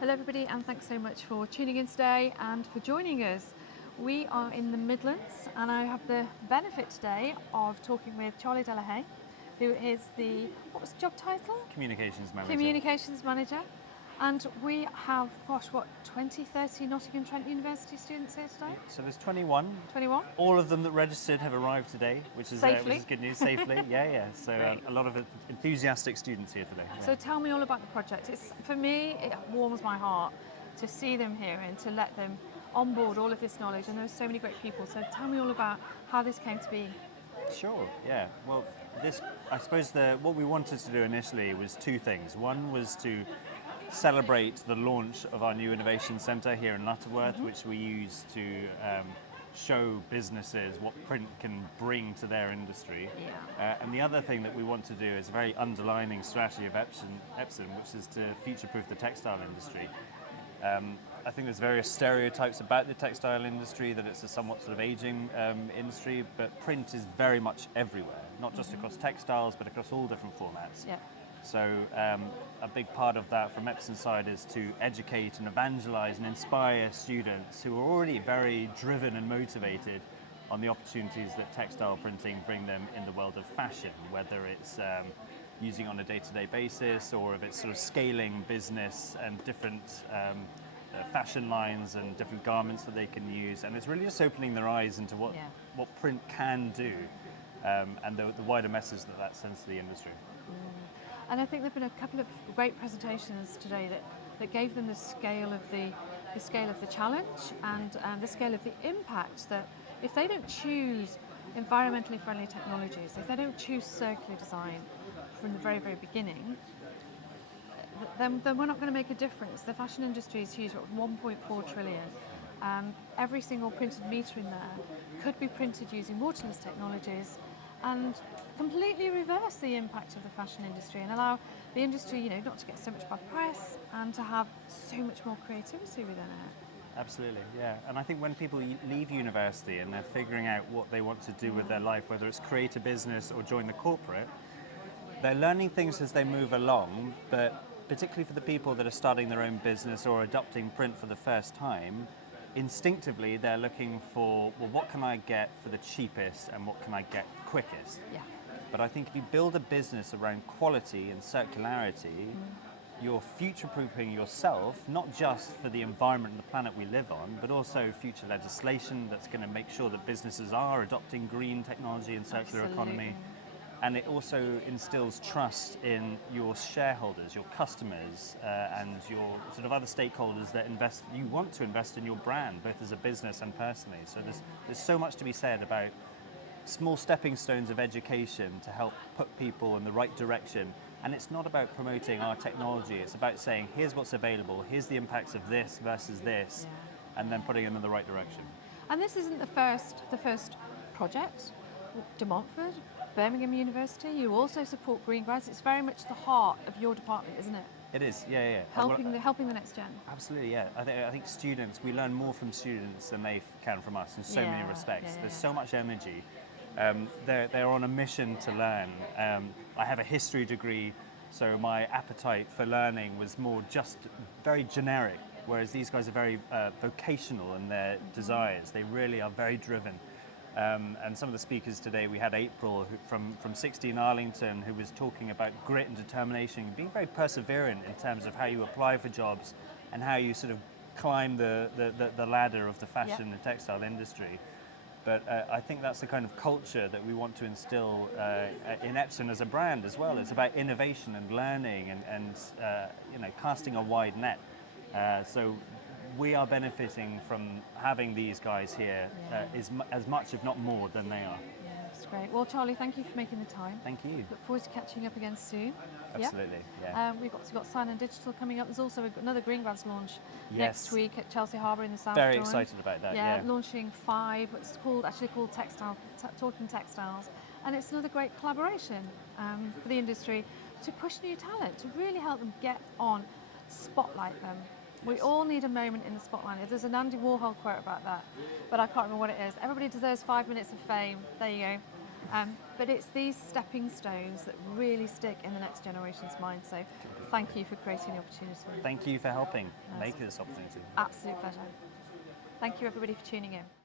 Hello everybody, and thanks so much for tuning in today and for joining us. We are in the Midlands and I have the benefit today of talking with Charlie Haye, who is what was the job title? Communications manager. Communications Manager. And we have, 20, 30 Nottingham Trent University students here today? So there's 21. 21? All of them that registered have arrived today, which is good news, safely. Yeah. So a lot of enthusiastic students here today. Yeah. So tell me all about the project. For me, it warms my heart to see them here and to let them onboard all of this knowledge. And there's so many great people. So tell me all about how this came to be. Sure, yeah. Well, I suppose what we wanted to do initially was two things. One was to celebrate the launch of our new innovation centre here in Lutterworth, which we use to show businesses what print can bring to their industry. Yeah. And the other thing that we want to do is a very underlining strategy of Epson, which is to future-proof the textile industry. I think there's various stereotypes about the textile industry, that it's a somewhat sort of aging industry, but print is very much everywhere, not just across textiles, but across all different formats. Yeah. So a big part of that from Epson's side is to educate and evangelize and inspire students who are already very driven and motivated on the opportunities that textile printing bring them in the world of fashion, whether it's using on a day-to-day basis or if it's sort of scaling business and different fashion lines and different garments that they can use. And it's really just opening their eyes into what print can do and the wider message that sends to the industry. And I think there have been a couple of great presentations today that gave them the scale of the challenge and the scale of the impact, that if they don't choose environmentally friendly technologies, if they don't choose circular design from the very, very beginning, then we're not going to make a difference. The fashion industry is huge, 1.4 trillion. Every single printed metre in there could be printed using waterless technologies and completely reverse the impact of the fashion industry and allow the industry, not to get so much bad press and to have so much more creativity within it. Absolutely, yeah. And I think when people leave university and they're figuring out what they want to do with their life, whether it's create a business or join the corporate, they're learning things as they move along, but particularly for the people that are starting their own business or adopting print for the first time, instinctively they're looking for, well, what can I get for the cheapest and what can I get quickest? Yeah. But I think if you build a business around quality and circularity, you're future-proofing yourself, not just for the environment and the planet we live on, but also future legislation that's going to make sure that businesses are adopting green technology and circular economy. And it also instills trust in your shareholders, your customers, and your sort of other stakeholders that you want to invest in your brand, both as a business and personally. So there's so much to be said about small stepping stones of education to help put people in the right direction. And it's not about promoting our technology, it's about saying, here's what's available, here's the impacts of this versus this, and then putting them in the right direction. And this isn't the first project. De Montfort, Birmingham University, you also support green grads. It's very much the heart of your department, isn't it? It is, yeah. Helping the next gen. Absolutely, yeah. I think students, we learn more from students than they can from us in so many respects. There's so much energy. They're on a mission to learn. I have a history degree, so my appetite for learning was more just very generic, whereas these guys are very vocational in their desires. They really are very driven. And some of the speakers today, we had April from 16 Arlington, who was talking about grit and determination, being very perseverant in terms of how you apply for jobs and how you sort of climb the ladder of the fashion and textile industry. But I think that's the kind of culture that we want to instill in Epson as a brand as well. It's about innovation and learning and casting a wide net. So we are benefiting from having these guys here as much, if not more, than they are. Yeah, that's great. Well, Charlie, thank you for making the time. Thank you. Look forward to catching up again soon. Absolutely, yeah. We've got Sign and Digital coming up. There's also another Green Grads launch next week at Chelsea Harbour in the South. Very excited about that, yeah. Launching 5, it's actually called Textile, Talking Textiles. And it's another great collaboration for the industry to push new talent, to really help them get on, spotlight them. We all need a moment in the spotlight. There's an Andy Warhol quote about that, but I can't remember what it is. Everybody deserves 5 minutes of fame. There you go. But it's these stepping stones that really stick in the next generation's mind. So thank you for creating the opportunity. Thank you for helping make this opportunity. Absolute pleasure. Thank you everybody for tuning in.